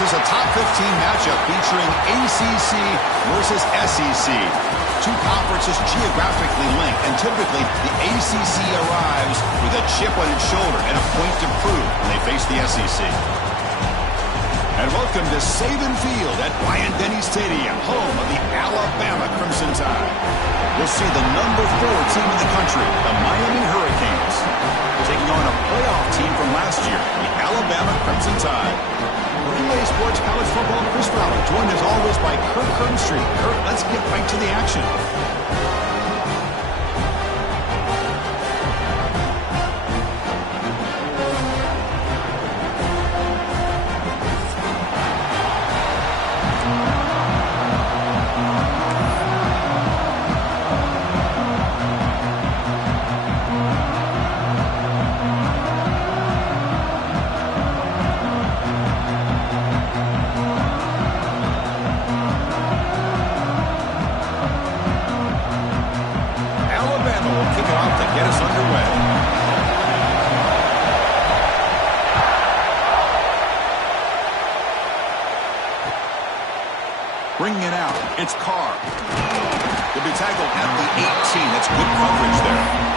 This is a top 15 matchup featuring ACC versus SEC. Two conferences geographically linked, and typically the ACC arrives with a chip on its shoulder and a point to prove when they face the SEC. And welcome to Saban Field at Bryant-Denny Stadium, home of the Alabama Crimson Tide. We'll see the number 4 team in the country, the Miami Hurricanes, taking on a playoff team from last year, the Alabama Crimson Tide. Relay Sports College Football, Chris Fowler, joined as always by Kurt Kernstreet. Kurt, let's get right to the action. Bringing it out, it's Carr. He'll be tackled at the 18. That's good coverage there.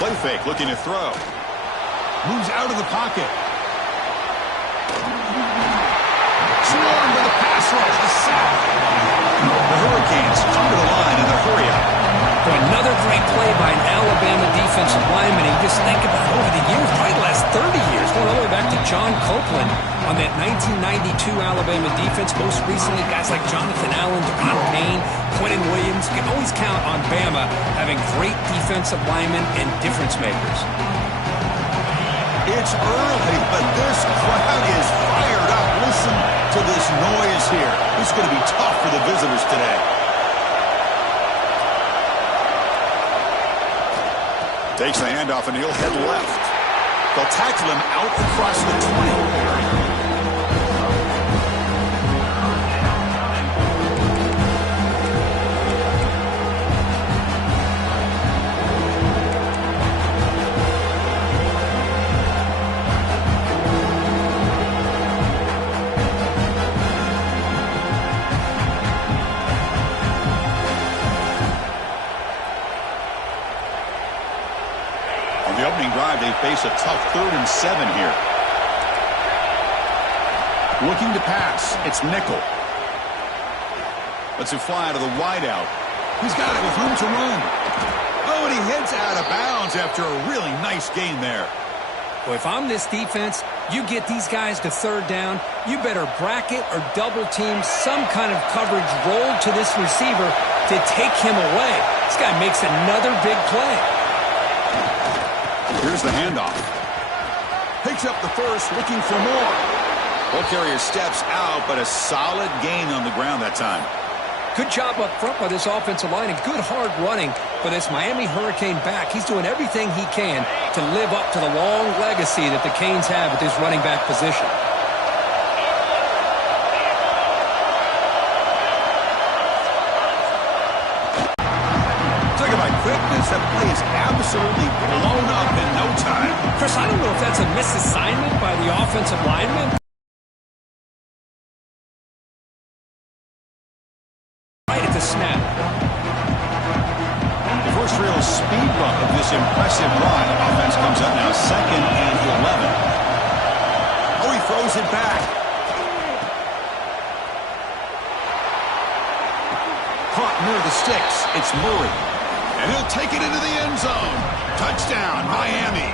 Play fake, looking to throw. Moves out of the pocket. Swarmed with the pass rush. The sack. The Hurricanes come to the line in the hurry up. For another great play by an Alabama defensive lineman. And just think about over the years, probably the last 30 years, going all the way back to John Copeland on that 1992 Alabama defense. Most recently, guys like Jonathan Allen, Devon Payne, Quentin Williams. You can always count on Bama having great defensive linemen and difference makers. It's early, but this crowd is fired up. Listen to this noise here. This is going to be tough for the visitors today. Takes the handoff and he'll head left. They'll tackle him out across the 20. The opening drive, they face a tough 3rd and 7 here. Looking to pass. It's nickel. Lets it fly out of the wideout. He's got it with room to run. Oh, and he heads out of bounds after a really nice gain there. Well, if I'm this defense, you get these guys to 3rd down, you better bracket or double team some kind of coverage roll to this receiver to take him away. This guy makes another big play. Here's the handoff. Picks up the first, looking for more. Ball carrier steps out, but a solid gain on the ground that time. Good job up front by this offensive line and good hard running for this Miami Hurricane back. He's doing everything he can to live up to the long legacy that the Canes have at this running back position. Talk about quickness. That play is absolutely blown up in no time. Chris, I don't know if that's a misassignment by the offensive lineman. Right at the snap. The first real speed bump of this impressive run. Offense comes up now 2nd and 11. Oh, he throws it back. Caught near the sticks. It's Murray. And he'll take it into the end zone. Touchdown, Miami.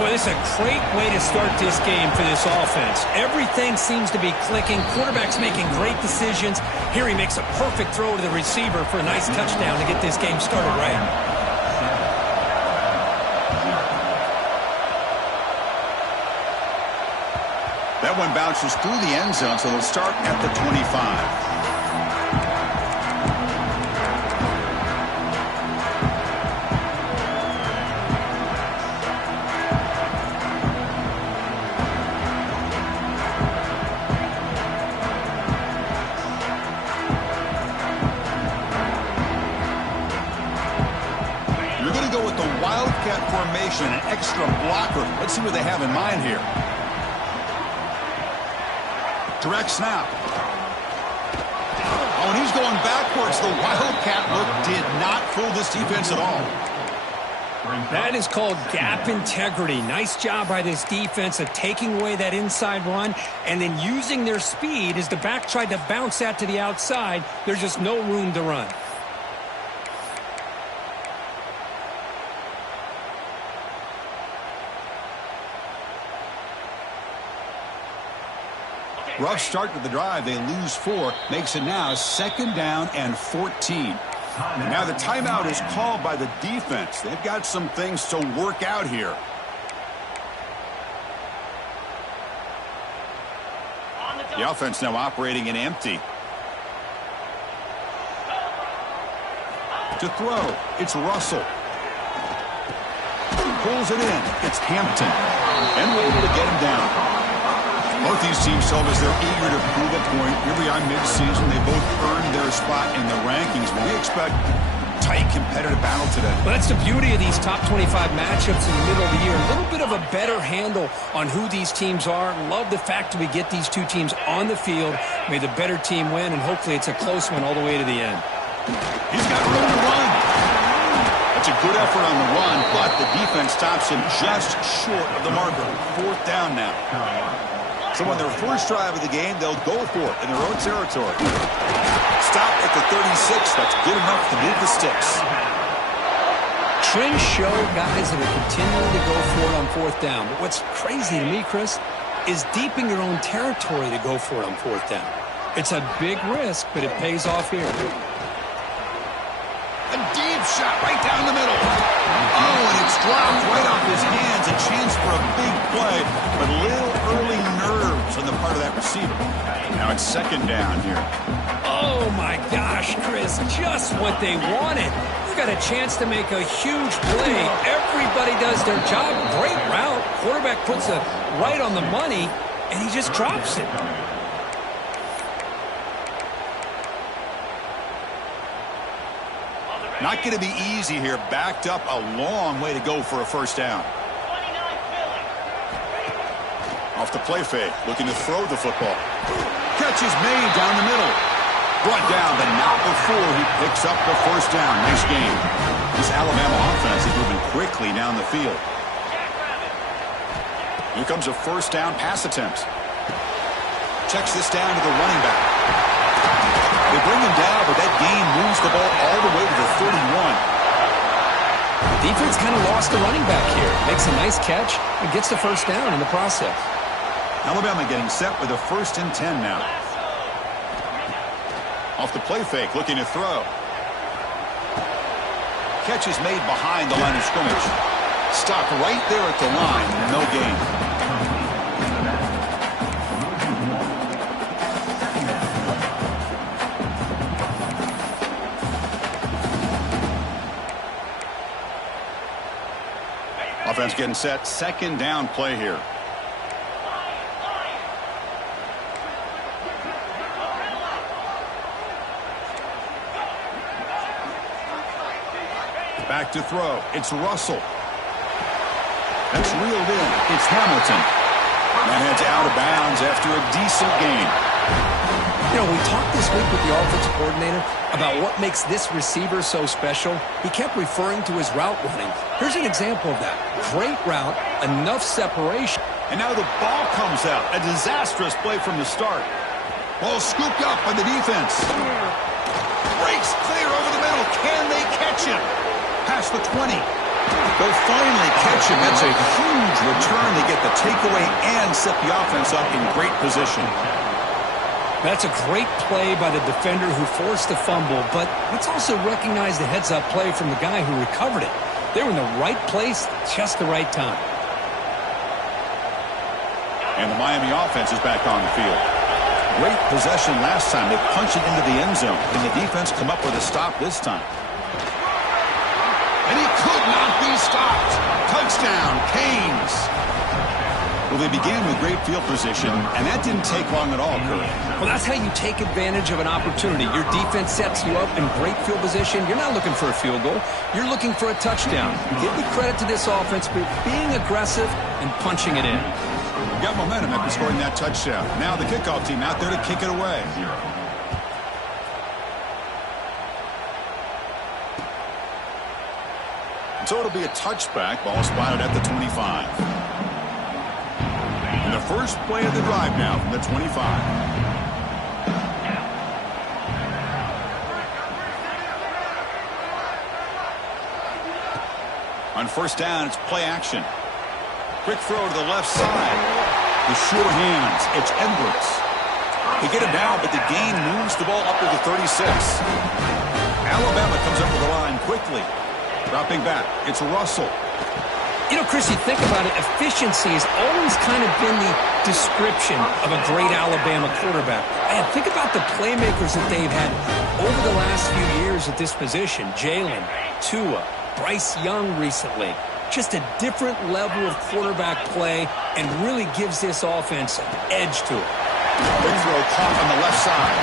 Well, this is a great way to start this game for this offense. Everything seems to be clicking. Quarterback's making great decisions. Here he makes a perfect throw to the receiver for a nice touchdown to get this game started right. That one bounces through the end zone, so they'll start at the 25. formation, an extra blocker. Let's see what they have in mind here. Direct snap. Oh, and he's going backwards. The Wildcat look did not fool this defense at all. That is called gap integrity. Nice job by this defense of taking away that inside run and then using their speed as the back tried to bounce that to the outside. There's just no room to run. Rough start to the drive. They lose 4. Makes it now 2nd down and 14. And now the timeout is called by the defense. They've got some things to work out here. The offense now operating in empty. To throw, it's Russell. Pulls it in. It's Hampton. And we're able to get him down. Both these teams told us they're eager to prove a point. Here we are mid-season. They both earned their spot in the rankings, but we expect tight competitive battle today. Well, that's the beauty of these top 25 matchups in the middle of the year. A little bit of a better handle on who these teams are. Love the fact that we get these two teams on the field. May the better team win, and hopefully it's a close one all the way to the end. He's got room to run. That's a good effort on the run, but the defense stops him just short of the marker. 4th down now. So on their first drive of the game, they'll go for it in their own territory. Stop at the 36. That's good enough to move the sticks. Trends show guys that are continuing to go for it on 4th down. But what's crazy to me, Chris, is deep in your own territory to go for it on 4th down. It's a big risk, but it pays off here. A deep shot right down the middle. Oh, and it's dropped right off his hands. A chance for a big play, but little early nerves on the part of that receiver. Now it's 2nd down here. Oh, my gosh, Chris, just what they wanted. You got a chance to make a huge play. Everybody does their job. Great route. Quarterback puts it right on the money, and he just drops it. Not going to be easy here. Backed up a long way to go for a 1st down. Off the play fake, looking to throw the football. Catch is made down the middle. Brought down, but not before he picks up the 1st down. Nice game. This Alabama offense is moving quickly down the field. Here comes a 1st down pass attempt. Checks this down to the running back. They bring him down, but that gain moves the ball all the way to the 31. Defense kind of lost the running back here. Makes a nice catch and gets the 1st down in the process. Alabama getting set with a 1st and 10 now. Off the play fake, looking to throw. Catch is made behind the line of scrimmage. Stopped right there at the line. No gain. Offense getting set. 2nd down play here. Back to throw. It's Russell. That's reeled in. It's Hamilton. That heads out of bounds after a decent gain. You know, we talked this week with the offensive coordinator about what makes this receiver so special. He kept referring to his route running. Here's an example of that. Great route, enough separation. And now the ball comes out. A disastrous play from the start. Ball scooped up by the defense. Breaks clear over the middle. Can they catch him? Past the 20. They'll finally catch him. That's a huge return. They get the takeaway and set the offense up in great position. That's a great play by the defender who forced the fumble, but let's also recognize the heads-up play from the guy who recovered it. They were in the right place, just the right time. And the Miami offense is back on the field. Great possession last time. They punched it into the end zone. Can the defense come up with a stop this time? And he could not be stopped. Touchdown, Canes. Well, they began with great field position, and that didn't take long at all, Kurt. Well, that's how you take advantage of an opportunity. Your defense sets you up in great field position. You're not looking for a field goal. You're looking for a touchdown. Give me credit to this offense for being aggressive and punching it in. Got momentum after scoring that touchdown. Now the kickoff team out there to kick it away. So it'll be a touchback. Ball spotted at the 25. And the first play of the drive now from the 25. On first down, it's play action. Quick throw to the left side. The sure hands. It's Edwards. They get him down, but the gain moves the ball up to the 36. Alabama comes up with the line quickly. Dropping back. It's Russell. You know, Chris, you think about it, efficiency has always kind of been the description of a great Alabama quarterback. Man, think about the playmakers that they've had over the last few years at this position. Jalen, Tua, Bryce Young recently. Just a different level of quarterback play and really gives this offense an edge to it. Big throw caught on the left side.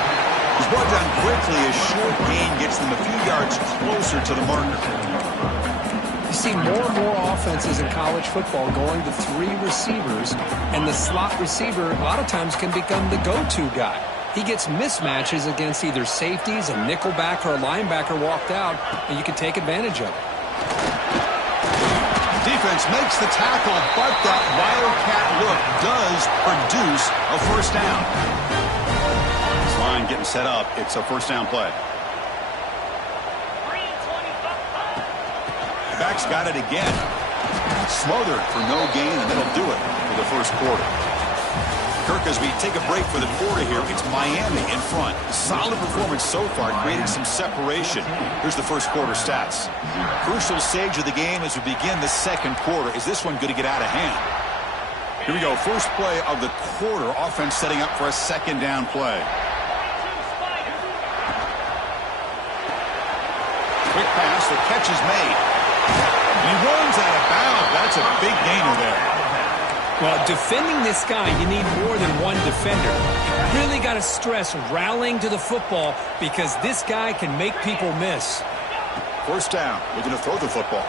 He's brought down quickly as short gain gets them a few yards closer to the marker. You see more and more offenses in college football going to three receivers, and the slot receiver a lot of times can become the go-to guy. He gets mismatches against either safeties, a nickelback, or a linebacker walked out, and you can take advantage of it. Defense makes the tackle, but that wildcat look does produce a first down. This line getting set up. It's a first down play. The back's got it again. Smothered for no gain, and that'll do it for the first quarter. Kirk, as we take a break for the quarter here, it's Miami in front. Solid performance so far, creating some separation. Here's the first quarter stats. Crucial stage of the game as we begin the second quarter. Is this one going to get out of hand? Here we go. First play of the quarter. Offense setting up for a second down play. Quick pass. The catch is made. And he runs out of bounds. That's a big gainer there. Well, defending this guy, you need more than one defender. You really got to stress rallying to the football because this guy can make people miss. First down. Looking to throw the football.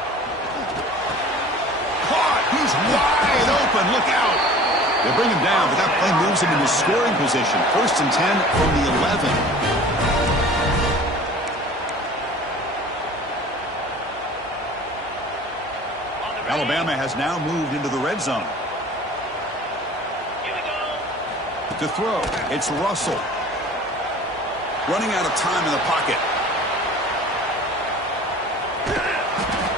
Caught. He's wide open. Look out. They bring him down, but that play moves him into scoring position. First and 10 from the 11. Alabama has now moved into the red zone. To throw, it's Russell. Running out of time in the pocket.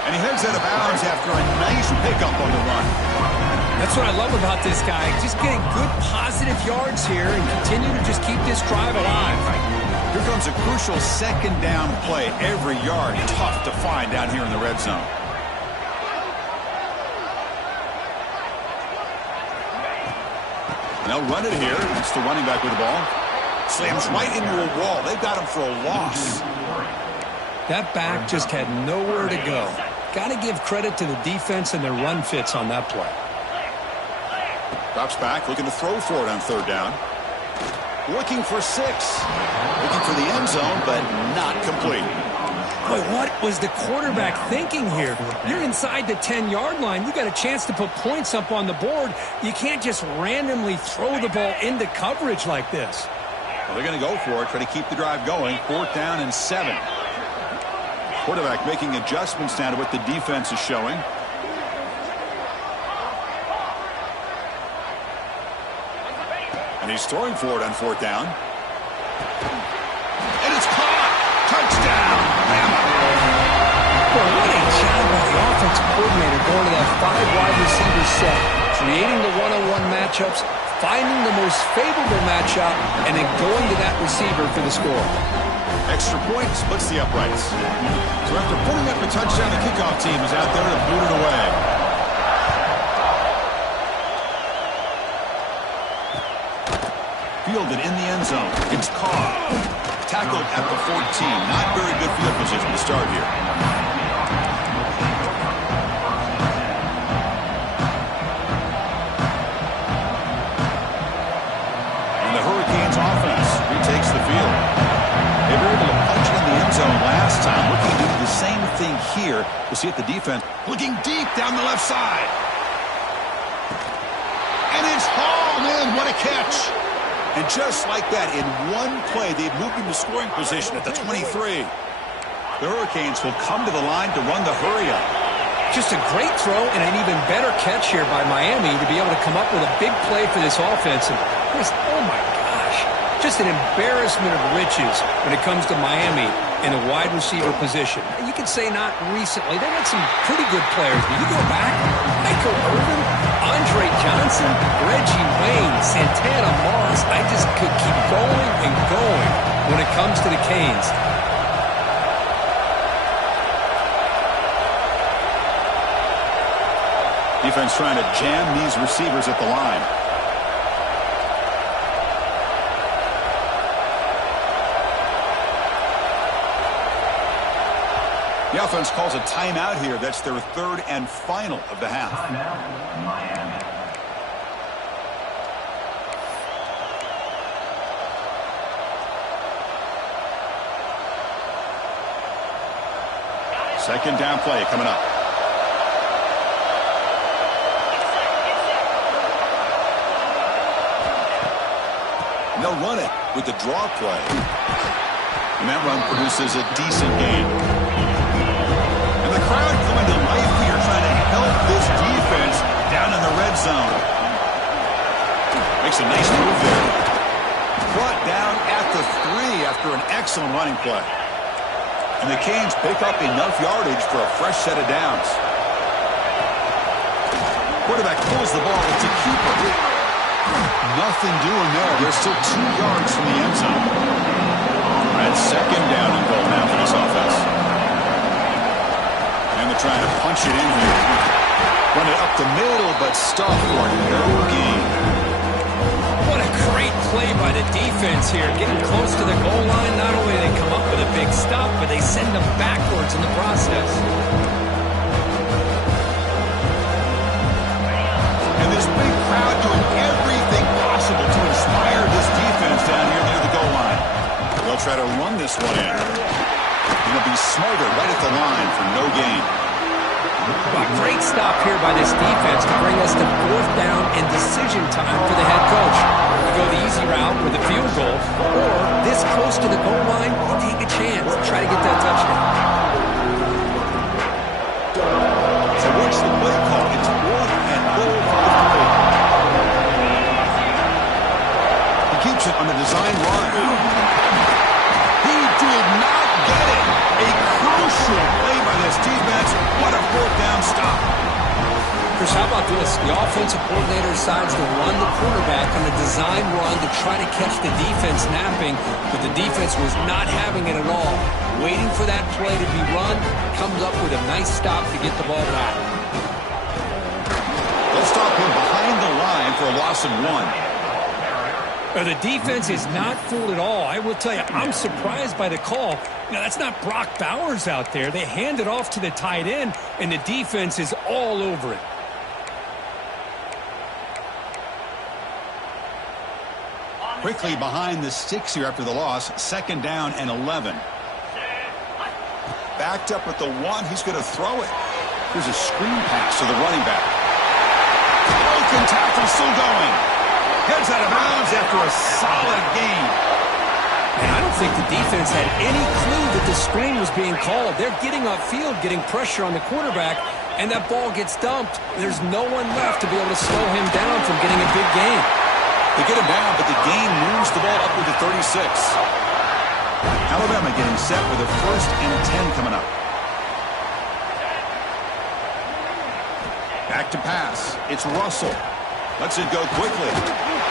And he heads out of bounds after a nice pickup on the run. That's what I love about this guy. Just getting good positive yards here and continue to just keep this drive alive. Here comes a crucial second down play. Every yard tough to find down here in the red zone. They'll run it here. It's the running back with the ball. Slams right into a wall. They've got him for a loss. That back just had nowhere to go. Got to give credit to the defense and their run fits on that play. Drops back, looking to throw for it on third down. Looking for 6. Looking for the end zone, but not complete. Boy, what was the quarterback thinking here? You're inside the 10-yard line. You got a chance to put points up on the board. You can't just randomly throw the ball into coverage like this. Well, they're going to go for it, try to keep the drive going. 4th down and 7. Quarterback making adjustments now to what the defense is showing. And he's throwing for it on 4th down. And it's caught! Touchdown! Boy, what a job by the offensive coordinator going to that 5 wide receiver set, creating the one-on-one matchups, finding the most favorable matchup, and then going to that receiver for the score. Extra point splits the uprights. So after putting up a touchdown, the kickoff team is out there to boot it away. Fielded in the end zone. It's caught. Tackled at the 14. Not very good field position to start here. field. They were able to punch it in the end zone last time. Looking to do the same thing here. We'll see if the defense looking deep down the left side. And it's hauled in. What a catch. And just like that, in one play, they've moved into scoring position at the 23. The Hurricanes will come to the line to run the hurry-up. Just a great throw and an even better catch here by Miami to be able to come up with a big play for this offense. And just, oh my gosh, just an embarrassment of riches when it comes to Miami in the wide receiver position. You could say not recently. They've had some pretty good players, but you go back, Michael Irvin, Andre Johnson, Reggie Wayne, Santana Moss. I just could keep going and going when it comes to the Canes. Defense trying to jam these receivers at the line. The offense calls a timeout here. That's their third and final of the half. Timeout, Miami. Second down play coming up. And they'll run it with the draw play. And that run produces a decent gain. And the crowd coming to life here, trying to help this defense down in the red zone. Makes a nice move there. Brought down at the 3 after an excellent running play. And the Canes pick up enough yardage for a fresh set of downs. Quarterback pulls the ball. It's a keeper. Nothing doing there. They're still 2 yards from the end zone. And second down and goal now for this offense. And they're trying to punch it in here. Run it up the middle, but stuffed for no gain. What a great play by the defense here. Getting close to the goal line, not only do they come up with a big stop, but they send them backwards in the process. And this big crowd doing everything possible to inspire this defense down here near the goal line. They'll try to run this one in. And it'll be Smolder right at the line for no gain. A great stop here by this defense to bring us to fourth down and decision time for the head coach. You go the easy route with a field goal, or this close to the goal line, you take a chance to try to get that touchdown. So watch the play call. It's 4th and goal for the field. He keeps it on the design run. He did not get it. A crucial play by this defense. What a 4th down stop. Chris, how about this? The offensive coordinator decides to run the quarterback on a design run to try to catch the defense napping, but the defense was not having it at all. Waiting for that play to be run, comes up with a nice stop to get the ball back. They'll stop him behind the line for a loss of 1. The defense is not fooled at all. I will tell you, I'm surprised by the call. Now, that's not Brock Bowers out there. They hand it off to the tight end, and the defense is all over it. Quickly behind the sticks here after the loss. Second down and 11. Backed up at the 1. He's going to throw it. Here's a screen pass to the running back. Broken tackle still going. Heads out of bounds after a solid gain. And I don't think the defense had any clue that the screen was being called. They're getting upfield, getting pressure on the quarterback, and that ball gets dumped. There's no one left to be able to slow him down from getting a big gain. They get him down, but the gain moves the ball up to the 36. Alabama getting set with a 1st and 10 coming up. Back to pass. It's Russell. Lets it go quickly.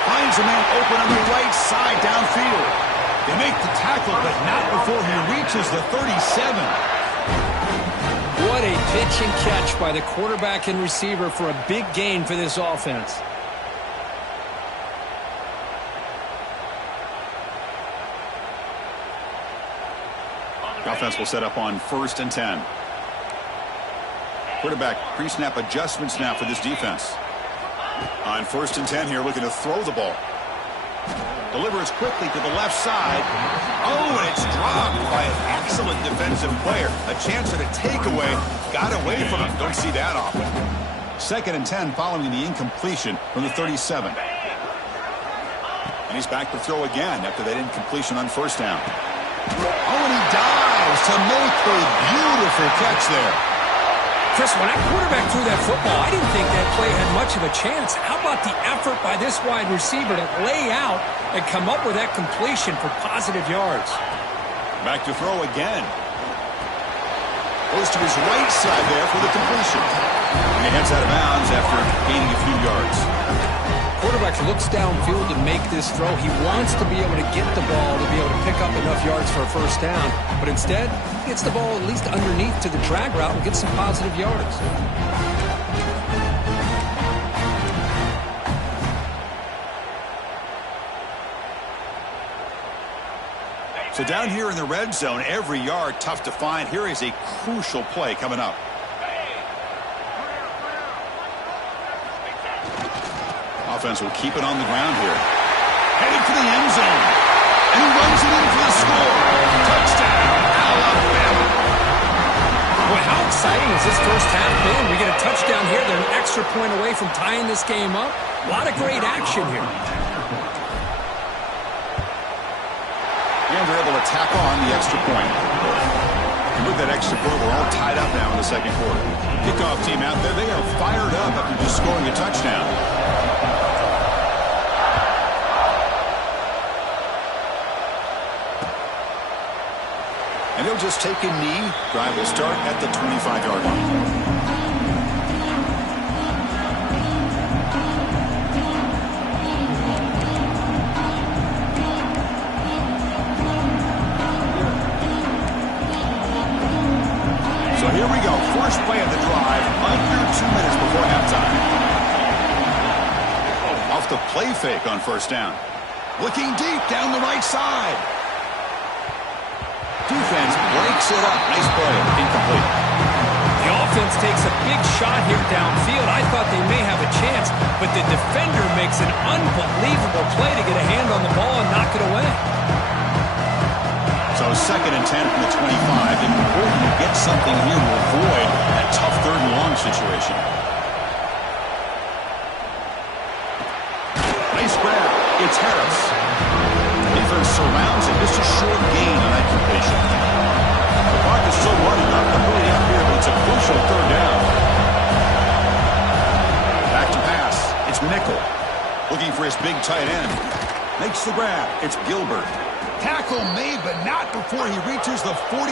Finds a man open on the right side downfield. They make the tackle, but not before he reaches the 37. What a pitch and catch by the quarterback and receiver for a big gain for this offense. The offense will set up on 1st and 10. Quarterback pre-snap adjustments now for this defense. On 1st and 10 here, looking to throw the ball. Delivers quickly to the left side. Oh, and it's dropped by an excellent defensive player. A chance at a takeaway. Got away from him. Don't see that often. 2nd and 10 following the incompletion from the 37. And he's back to throw again after that incompletion on 1st down. Oh, and he dives to make a beautiful catch there. Chris, when that quarterback threw that football, I didn't think that play had much of a chance. How about the effort by this wide receiver to lay out and come up with that completion for positive yards? Back to throw again. Goes to his right side there for the completion. And he heads out of bounds after gaining a few yards. Quarterback looks downfield to make this throw. He wants to be able to get the ball to be able to pick up enough yards for a 1st down. But instead, he gets the ball at least underneath to the drag route and gets some positive yards. So down here in the red zone, every yard tough to find. Here is a crucial play coming up. Offense will keep it on the ground here. Headed for the end zone. And he runs it in for the score. Touchdown, Alabama. Boy, how exciting has this first half been? We get a touchdown here. They're an extra point away from tying this game up. A lot of great action here. And they're able to tack on the extra point. And with that extra point, we're all tied up now in the 2nd quarter. Kickoff team out there, they are fired up after just scoring a touchdown. And they'll just take a knee. Drive will start at the 25-yard line. So here we go. First play of the drive. Under 2 minutes before halftime. Off the play fake on 1st down. Looking deep down the right side. Defense breaks it up. Nice play. Incomplete. The offense takes a big shot here downfield. I thought they may have a chance, but the defender makes an unbelievable play to get a hand on the ball and knock it away. So 2nd and 10 from the 25. Important to get something here to avoid that tough 3rd and long situation. Nice grab. It's Harris. Defense surrounds him. Just a short gain on that completion. The clock is still running. Not to hurry up here, but it's a crucial 3rd down. Back to pass. It's Nickel. Looking for his big tight end. Makes the grab. It's Gilbert. Tackle made, but not before he reaches the 44.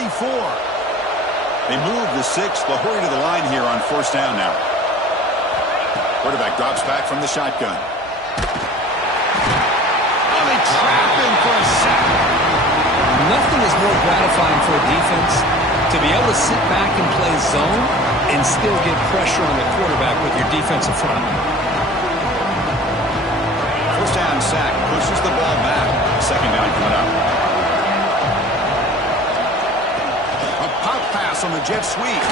They move the 6. They'll hurry to the line here on 1st down now. Quarterback drops back from the shotgun. Trap him for a sack. Nothing is more gratifying for a defense to be able to sit back and play zone and still get pressure on the quarterback with your defensive front. 1st down sack pushes the ball back. 2nd down coming up. A pop pass on the jet sweep.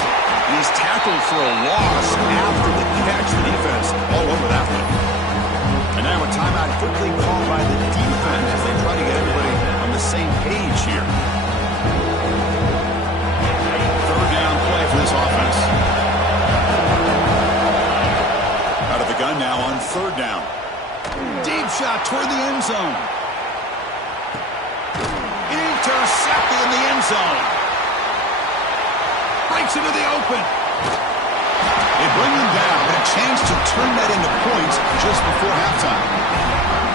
He's tackled for a loss after the catch. The defense all over that one. And now a timeout quickly called by the defense as they try to get everybody on the same page here. 3rd down play for this offense. Out of the gun now on 3rd down. Deep shot toward the end zone. Intercepted in the end zone. Breaks into the open. They bring him down, but a chance to turn that into points just before halftime.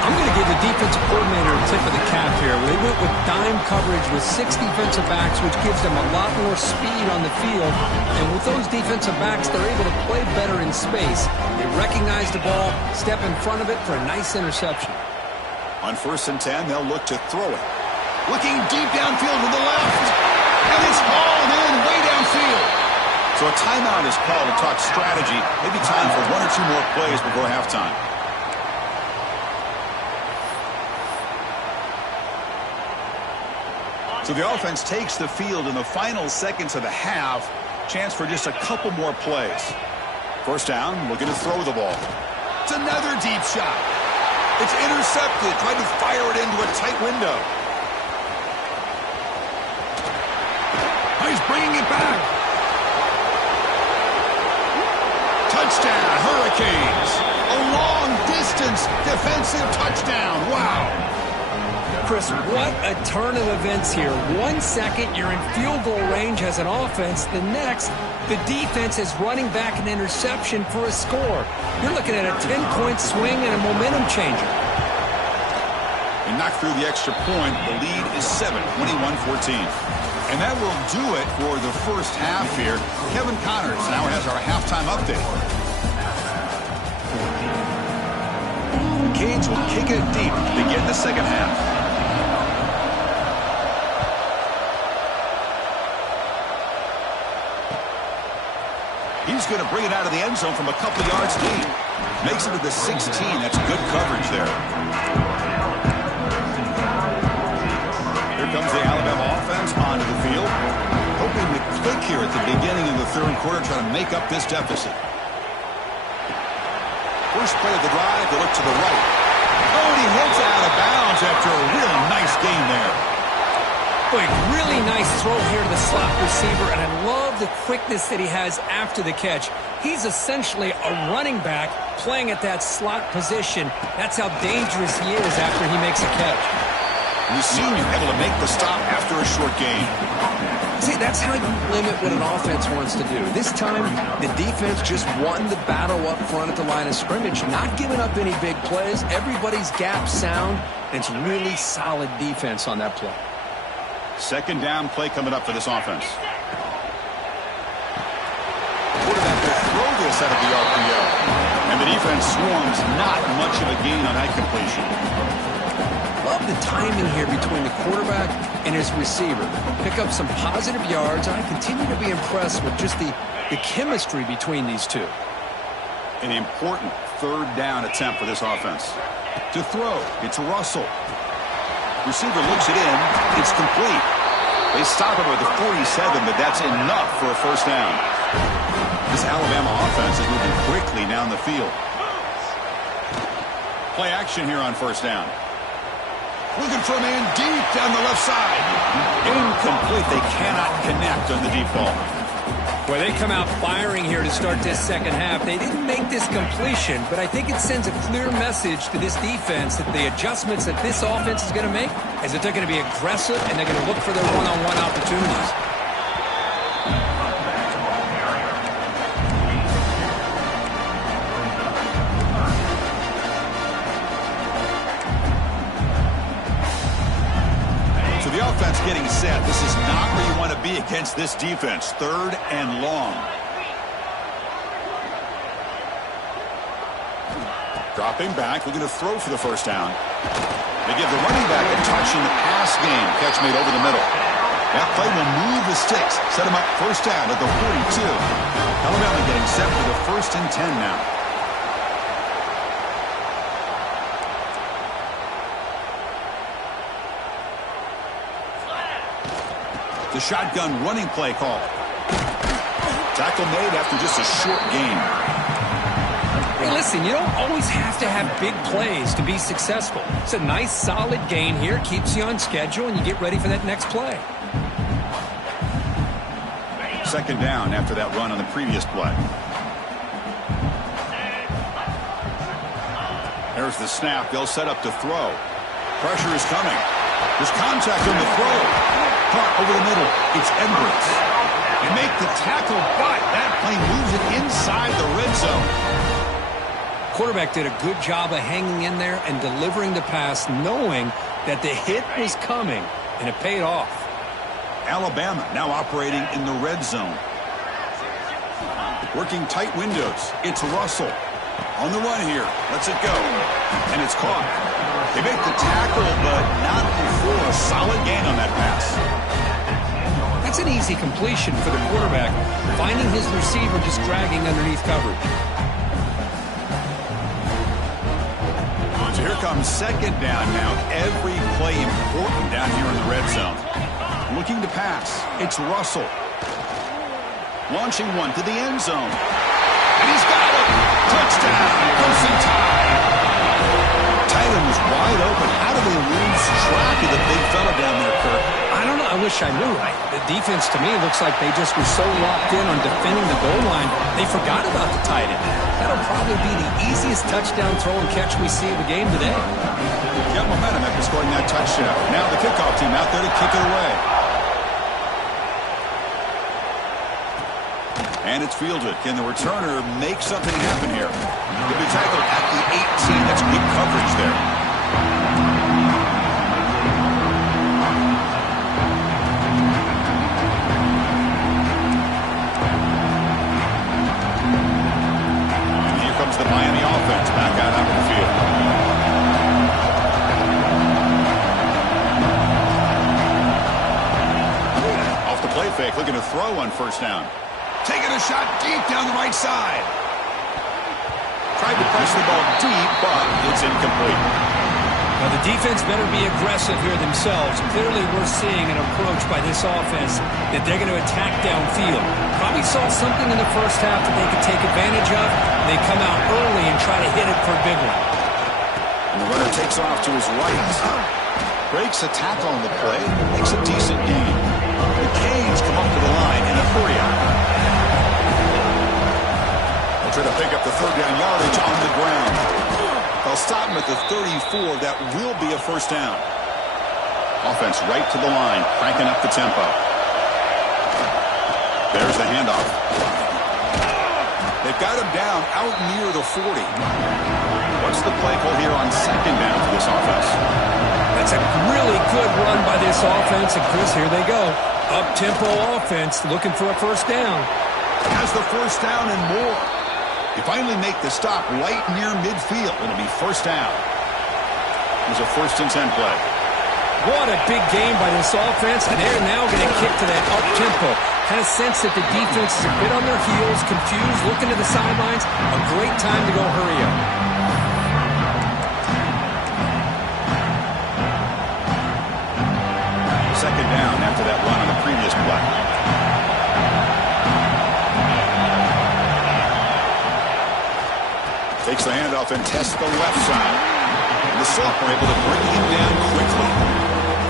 I'm going to give the defensive coordinator a tip of the cap here. They went with dime coverage with 6 defensive backs, which gives them a lot more speed on the field. And with those defensive backs, they're able to play better in space. They recognize the ball, step in front of it for a nice interception. On 1st and 10, they'll look to throw it. Looking deep downfield to the left. And it's hauled in way downfield. So a timeout is called to talk strategy. Maybe time for 1 or 2 more plays before halftime. So the offense takes the field in the final seconds of the half. Chance for just a couple more plays. 1st down, looking to throw the ball. It's another deep shot. It's intercepted, trying to fire it into a tight window. He's bringing it back. Touchdown, Hurricanes. A long-distance defensive touchdown. Wow. Chris, what a turn of events here. 1 second, you're in field goal range as an offense. The next, the defense is running back an interception for a score. You're looking at a 10-point swing and a momentum changer. They knocked through the extra point. The lead is 7, 21-14. And that will do it for the first half here. Kevin Connors now has our halftime update. The Canes will kick it deep to begin the second half. He's going to bring it out of the end zone from a couple yards deep. Makes it to the 16. That's good coverage there. Here comes the Alabama offense onto the field. Hoping to click here at the beginning of the third quarter, trying to make up this deficit. First play of the drive, they look to the right. Oh, and he hits out of bounds after a really nice game there. Boy, really nice throw here to the slot receiver, and I love the quickness that he has after the catch. He's essentially a running back playing at that slot position. That's how dangerous he is after he makes a catch. And the senior able to make the stop after a short gain. See, that's how you limit what an offense wants to do. This time, the defense just won the battle up front at the line of scrimmage, not giving up any big plays. Everybody's gap sound, and it's really solid defense on that play. Second down play coming up for this offense. Quarterback to throw this out of the RPO. And the defense swarms, not much of a gain on that completion. Love the timing here between the quarterback and his receiver. Pick up some positive yards. I continue to be impressed with just the chemistry between these two. An important third down attempt for this offense. To throw, it's Russell. Receiver looks it in. It's complete. They stop him at the 47, but that's enough for a first down. This Alabama offense is moving quickly down the field. Play action here on first down. Looking for a man deep down the left side. Incomplete. They cannot connect on the deep ball. Boy, they come out firing here to start this second half. They didn't make this completion, but I think it sends a clear message to this defense that the adjustments that this offense is going to make is that they're going to be aggressive and they're going to look for their one-on-one opportunities. So the offense getting set. This is not where you want to be against this defense. Third and long. Dropping back, looking to throw for the first down. They give the running back a touch in the pass game. Catch made over the middle. That play will move the sticks. Set them up first down at the 42. Alabama getting set for the 1st and 10 now. The shotgun running play call. Tackle made after just a short gain. Hey, listen, you don't always have to have big plays to be successful. It's a nice, solid gain here. Keeps you on schedule, and you get ready for that next play. Second down after that run on the previous play. There's the snap. They'll set up to throw. Pressure is coming. There's contact on the throw. Caught over the middle. It's Edwards. They make the tackle, but that play moves it inside the red zone. Quarterback did a good job of hanging in there and delivering the pass, knowing that the hit was coming, and it paid off. Alabama now operating in the red zone. Working tight windows. It's Russell. On the run here. Lets it go. And it's caught. They make the tackle, but not before a solid gain on that pass. That's an easy completion for the quarterback, finding his receiver just dragging underneath coverage. So here comes second down now. Every play important down here in the red zone. Looking to pass. It's Russell. Launching one to the end zone. And he's got it. Touchdown. Clemson tie. Tight wide open. How do they lose track of the big fella down there, Kurt? I don't know. I wish I knew. The defense, to me, looks like they just were so locked in on defending the goal line, they forgot about the tight end. That'll probably be the easiest touchdown throw and catch we see of the game today. Got momentum after scoring that touchdown. Now the kickoff team out there to kick it away. And it's fielded. Can the returner make something happen here? He'll be tackled at the 18. That's good coverage there. And here comes the Miami offense back out onto the field. Off the play fake, looking to throw on first down. Taking a shot deep down the right side. Tried to press the ball deep, but it's incomplete. Well, the defense better be aggressive here themselves. Clearly, we're seeing an approach by this offense that they're going to attack downfield. Probably saw something in the first half that they could take advantage of. They come out early and try to hit it for a big one. And the runner takes off to his right. Breaks a tackle on the play. Makes a decent gain. The Canes come up to the line in a hurry-up. They'll try to pick up the third down yardage on the ground. They'll stop him at the 34. That will be a first down. Offense right to the line, cranking up the tempo. There's the handoff. They've got him down out near the 40. What's the play call here on second down for this offense? That's a really good run by this offense. And, Chris, here they go. Up-tempo offense looking for a first down. Has the first down and more. You finally make the stop right near midfield. It'll be first down. There's a 1st and 10 play. What a big game by this offense, and they're now going to kick to that up-tempo. Kind of sense that the defense is a bit on their heels, confused, looking to the sidelines. A great time to go hurry up. Second down after that run on the previous play. Takes the handoff and tests the left side. And the sophomore able to bring him down quickly.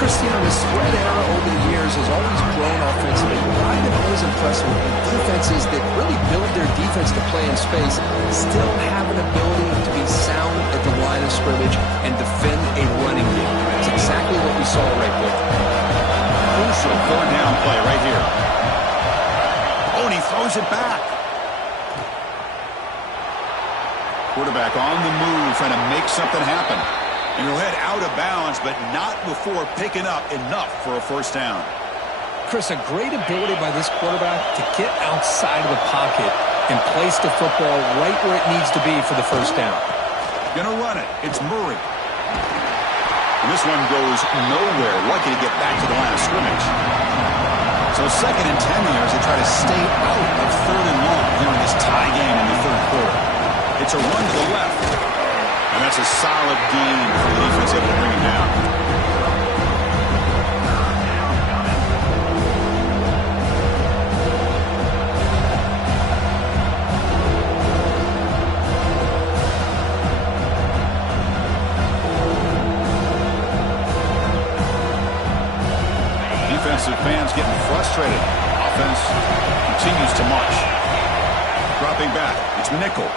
Christian, the spread era over the years has always grown offensively. I've been always impressed with defenses that really build their defense to play in space, still have an ability to be sound at the line of scrimmage and defend a running game. That's exactly what we saw right there. Crucial third down play right here. Oh, and he throws it back. Quarterback on the move, trying to make something happen. And he'll head out of bounds, but not before picking up enough for a first down. Chris, a great ability by this quarterback to get outside of the pocket and place the football right where it needs to be for the first down. Gonna run it. It's Murray. And this one goes nowhere. Lucky to get back to the line of scrimmage. So 2nd and 10 here as they try to stay out of 3rd and long here in this tie game in the 3rd quarter. It's a run to the left. And that's a solid gain for the defense able to bring him down. Defensive fans getting frustrated. Offense continues to march. Dropping back. It's nickel.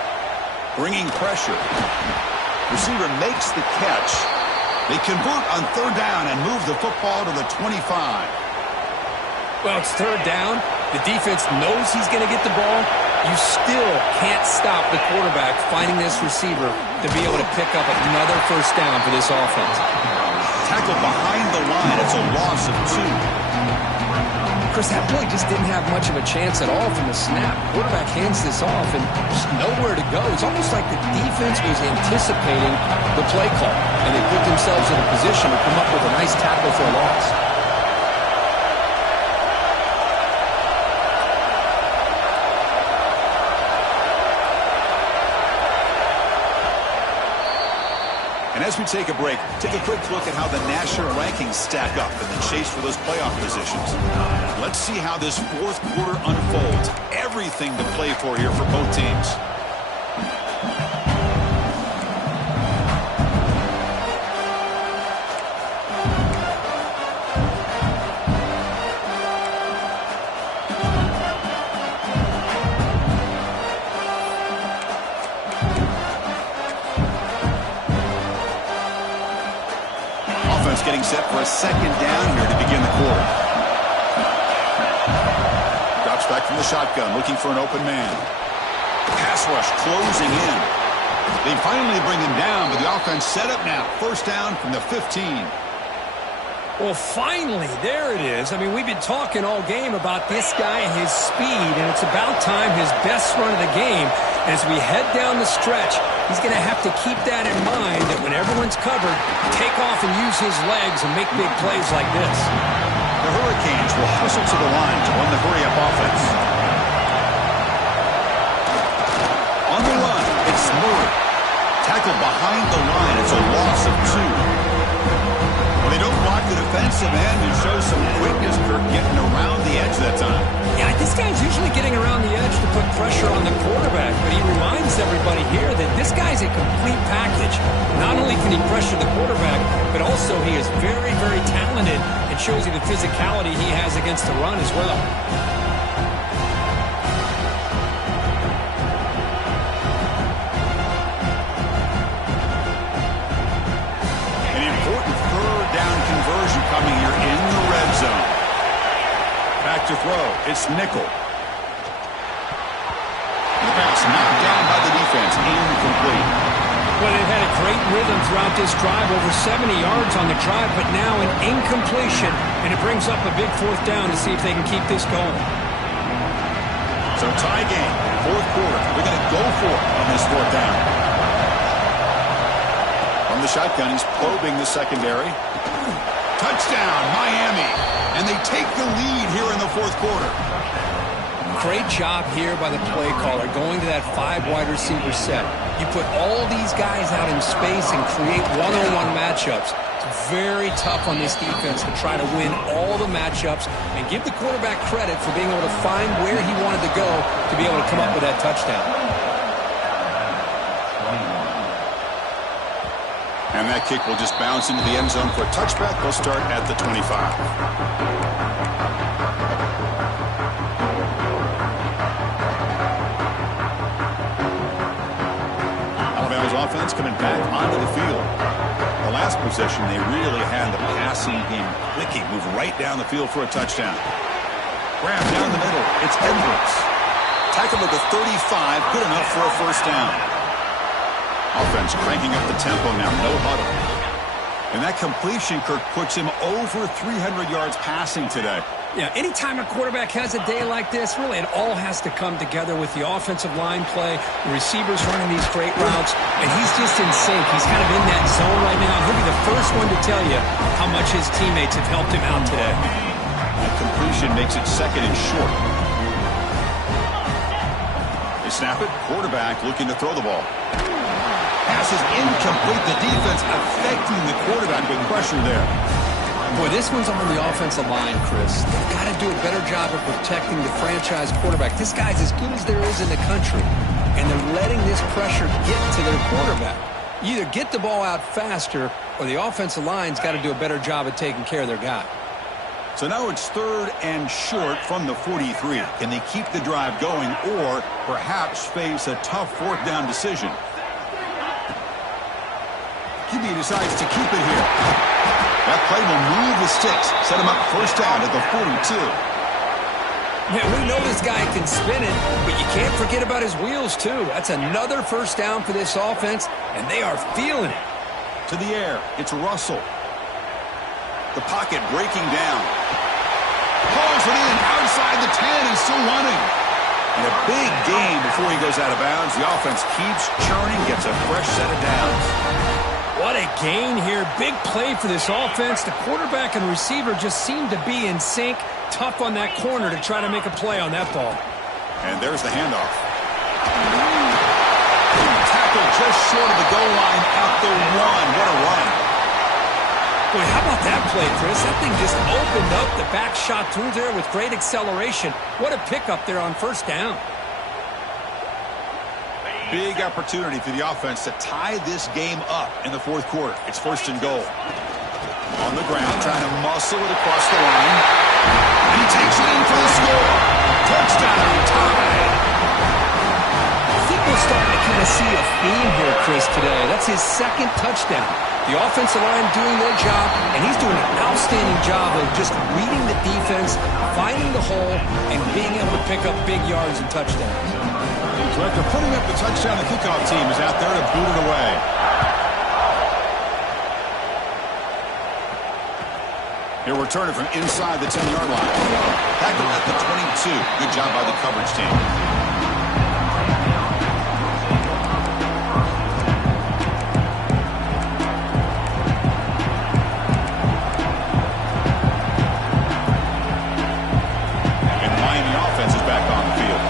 Bringing pressure. Receiver makes the catch. They convert on 3rd down and move the football to the 25. Well, it's 3rd down. The defense knows he's going to get the ball. You still can't stop the quarterback finding this receiver to be able to pick up another first down for this offense. Tackle behind the line. It's a loss of 2. Chris, that play just didn't have much of a chance at all from the snap. Quarterback hands this off and just nowhere to go. It's almost like the defense was anticipating the play call, and they put themselves in a position to come up with a nice tackle for a loss. And as we take a break, take a quick look at how the national rankings stack up in the chase for those playoff positions. Let's see how this 4th quarter unfolds. Everything to play for here for both teams. offense getting set for a second down here to begin the quarter. Drops back from the shotgun, looking for an open man. Pass rush closing in. They finally bring him down, but the offense set up now. First down from the 15. Well, finally, there it is. I mean, we've been talking all game about this guy and his speed, and it's about time his best run of the game. As we head down the stretch, he's going to have to keep that in mind, that when everyone's covered, take off and use his legs and make big plays like this. The Hurricanes will hustle to the line to run the hurry-up offense. On the run, it's Murray. Tackled behind the line. It's a loss of 2. Well, they don't block the defensive end and show some quickness, Kirk, getting around the edge that time. Yeah, this guy's usually getting around the edge to put pressure on the quarterback, but he reminds everybody here that this guy's a complete package. Not only can he pressure the quarterback, but also he is very, very talented and shows you the physicality he has against the run as well. Coming here in the red zone. Back to throw. It's Nickel. The pass knocked down by the defense. Incomplete. Well, they've had a great rhythm throughout this drive. Over 70 yards on the drive, but now an incompletion. And it brings up a big fourth down to see if they can keep this going. So tie game. Fourth quarter. They're going to go for it on this fourth down. From the shotgun, he's probing the secondary. Touchdown, Miami. And they take the lead here in the fourth quarter. Great job here by the play caller, going to that 5 wide receiver set. You put all these guys out in space and create one-on-one matchups. It's very tough on this defense to try to win all the matchups and give the quarterback credit for being able to find where he wanted to go to be able to come up with that touchdown. And that kick will just bounce into the end zone for a touchback. They'll start at the 25. Alabama's offense coming back onto the field. The last possession, they really had the passing game clicking. Move right down the field for a touchdown. Grab down the middle. It's Edwards. Tackled at the 35. Good enough for a first down. Offense cranking up the tempo now, no huddle. And that completion, Kirk, puts him over 300 yards passing today. Yeah, anytime a quarterback has a day like this, really it all has to come together with the offensive line play, the receivers running these great routes, and he's just in sync. He's kind of in that zone right now. He'll be the first one to tell you how much his teammates have helped him out today. That completion makes it second and short. They snap it, quarterback looking to throw the ball. Pass is incomplete. The defense affecting the quarterback with pressure there. Boy, this one's on the offensive line, Chris. They've got to do a better job of protecting the franchise quarterback. This guy's as good as there is in the country, and they're letting this pressure get to their quarterback. You either get the ball out faster, or the offensive line's got to do a better job of taking care of their guy. So now it's third and short from the 43. Can they keep the drive going, or perhaps face a tough fourth down decision? QB decides to keep it here. That play will move the sticks, set him up first down at the 42. Man, we know this guy can spin it, but you can't forget about his wheels, too. That's another first down for this offense, and they are feeling it. To the air, it's Russell. The pocket breaking down. Pulls it in outside the 10 and still running. And a big gain before he goes out of bounds. The offense keeps churning, gets a fresh set of downs. What a gain here. Big play for this offense. The quarterback and receiver just seem to be in sync. Tough on that corner to try to make a play on that ball. And there's the handoff. Tackle just short of the goal line at the 1. What a run. Boy, how about that play, Chris? That thing just opened up. The back shot through there with great acceleration. What a pickup there on first down. Big opportunity for the offense to tie this game up in the fourth quarter. It's first and goal. On the ground, trying to muscle it across the line. And he takes it in for the score. Touchdown, tied. I think we're starting to kind of see a theme here, Chris, today. That's his second touchdown. The offensive line doing their job, and he's doing an outstanding job of just reading the defense, finding the hole, and being able to pick up big yards and touchdowns. So after putting up the touchdown, the kickoff team is out there to boot it away. He'll return it from inside the 10-yard line. Tackled at the 22. Good job by the coverage team. And the Miami offense is back on the field.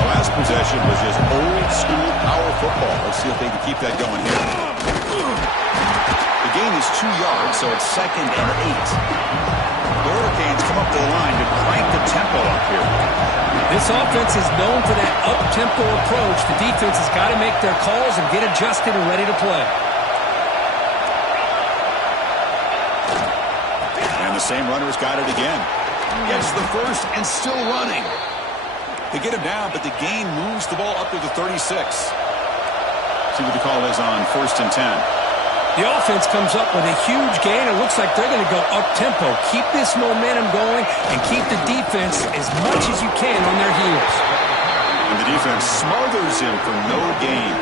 The last possession was just old-school power football. Let's see if they can keep that going here. The gain is 2 yards, so it's 2nd and 8. The Hurricanes come up to the line to crank the tempo up here. This offense is known for that up-tempo approach. The defense has got to make their calls and get adjusted and ready to play. And the same runner's got it again. Gets the first and still running. They get him down, but the gain moves the ball up to the 36. See what the call is on 1st and 10. The offense comes up with a huge gain. It looks like they're going to go up-tempo. Keep this momentum going and keep the defense as much as you can on their heels. And the defense smothers him for no gain.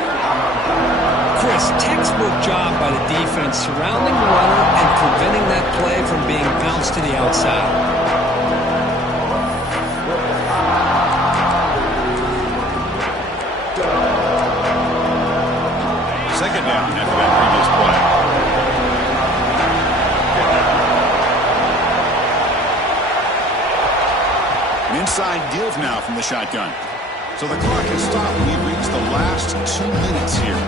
Chris, textbook job by the defense surrounding the runner and preventing that play from being bounced to the outside. Second down after that previous play. An inside give now from the shotgun. So the clock has stopped. We've reached the last 2 minutes here.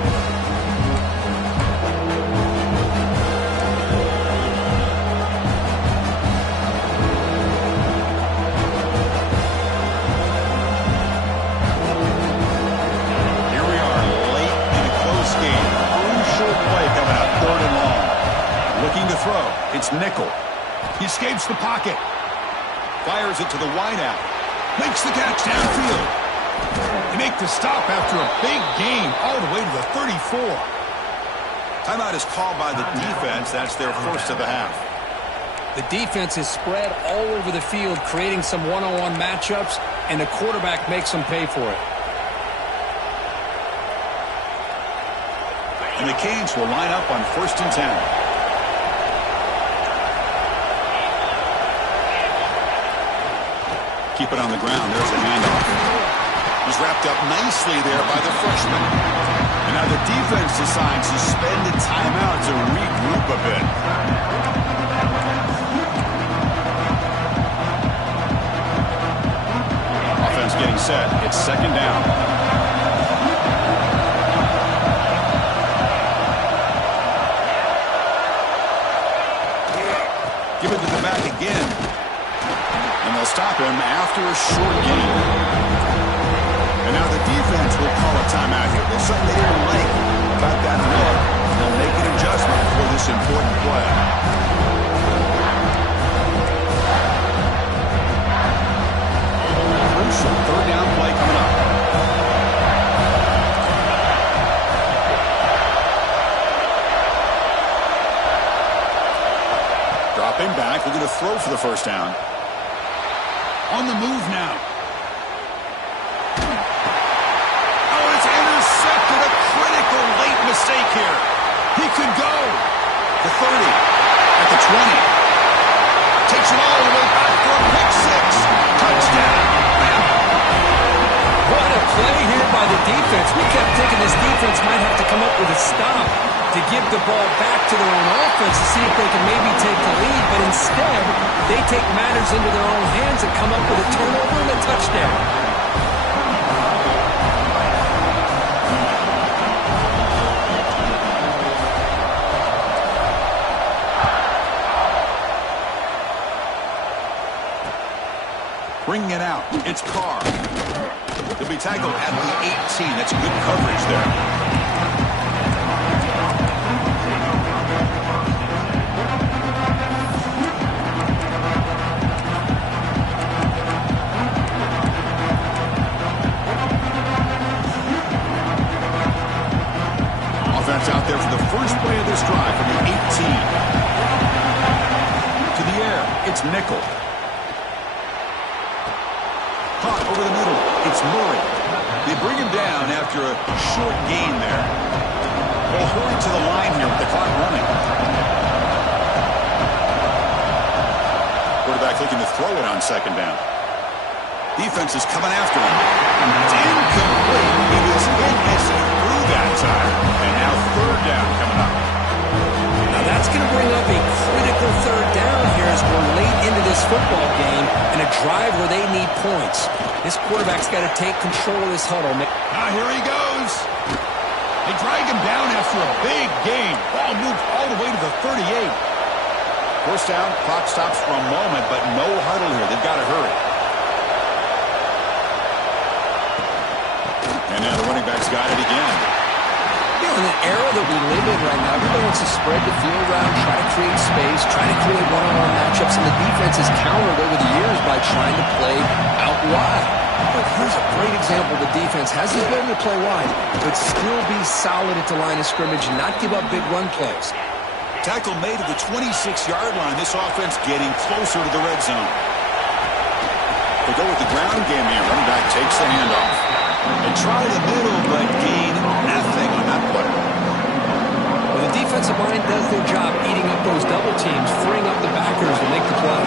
It's nickel. He escapes the pocket. Fires it to the wideout. Makes the catch downfield. They make the stop after a big gain all the way to the 34. Timeout is called by the defense. That's their first of the half. The defense is spread all over the field, creating some one-on-one matchups, and the quarterback makes them pay for it. And the Canes will line up on 1st and 10. Keep it on the ground. There's the handoff. He's wrapped up nicely there by the freshman. And now the defense decides to spend a timeout to regroup a bit. Offense getting set. It's 2nd down. Give it to the back again. And they'll stop him after a short gain. And now the defense will call a timeout here. There's something they didn't like about that look. They'll make an adjustment for this important play. Crucial 3rd down play coming up. Dropping back, looking to throw for the 1st down. On the move now. Oh, it's intercepted. A critical late mistake here. He could go. The 30. At the 20. Takes it all the way back for a pick 6. Touchdown. What a play here by the defense. We kept thinking this defense might have to come up with a stop to give the ball back to their own offense to see if they can maybe take the lead. But instead, they take matters into their own hands and come up with a turnover and a touchdown. Bringing it out. It's Carr. He'll be tackled at the 18. That's good coverage there. It's nickel. Caught over the middle. It's Murray. They bring him down after a short gain there. They'll hurry to the line here with the clock running. Quarterback looking to throw it on second down. Defense is coming after him. It's incomplete. He was hit as he threw that time. And now third down coming up. Now that's going to bring up a critical third down here as we're late into this football game and a drive where they need points. This quarterback's got to take control of this huddle. Now here he goes. They drag him down after a big gain. Ball moved all the way to the 38. First down, clock stops for a moment, but no huddle here. They've got to hurry. And now the running back's got it again. You know, in the era that we live in right now, everybody wants to spread the field around, try to create space, try to create one-on-one matchups, and the defense has countered over the years by trying to play out wide. But here's a great example. The defense has the ability to play wide, but still be solid at the line of scrimmage and not give up big run plays. Tackle made at the 26-yard line. This offense getting closer to the red zone. They go with the ground game here. Running back takes the handoff. They try the middle, but gain nothing on that play. Well, the defensive line does their job eating up those double teams, freeing up the backers to make the play.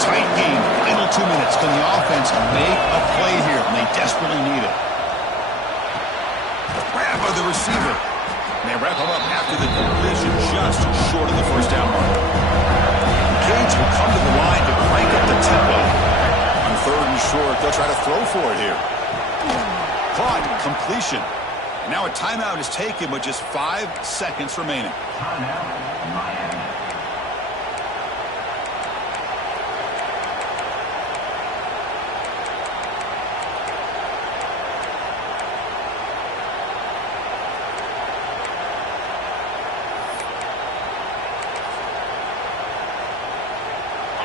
Tight game. Final 2 minutes. Can the offense make a play here? And they desperately need it. Grab of the receiver. And they wrap him up after the completion, just short of the first down mark. Cage will come to the line to crank up the tempo. On third and short, they'll try to throw for it here. Caught. Completion. Now a timeout is taken with just 5 seconds remaining.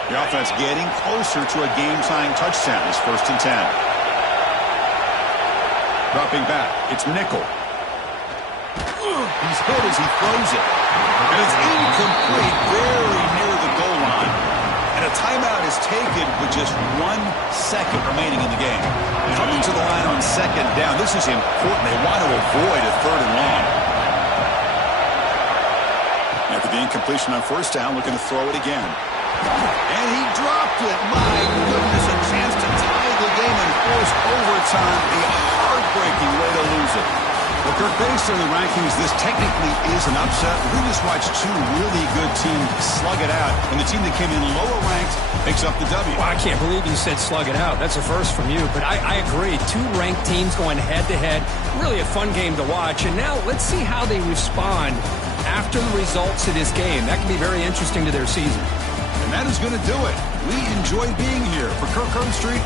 The offense getting closer to a game-tying touchdown. It's 1st and 10. Dropping back, it's nickel. He's hit as he throws it. And it's incomplete, very near the goal line. And a timeout is taken with just 1 second remaining in the game. Coming to the line on second down, this is important. They want to avoid a third and long. After the incompletion on first down, looking to throw it again. And he dropped it. My goodness, a chance to tie the game and force overtime. A heartbreaking way to lose it. Well, Kirk, based on the rankings, this technically is an upset. We just watched 2 really good teams slug it out, and the team that came in lower ranked picks up the W. Well, I can't believe you said slug it out. That's a first from you, but I agree. 2 ranked teams going head-to-head. Really a fun game to watch, and now let's see how they respond after the results of this game. That can be very interesting to their season. And that is going to do it. We enjoy being here. For Kirk Herbstreit,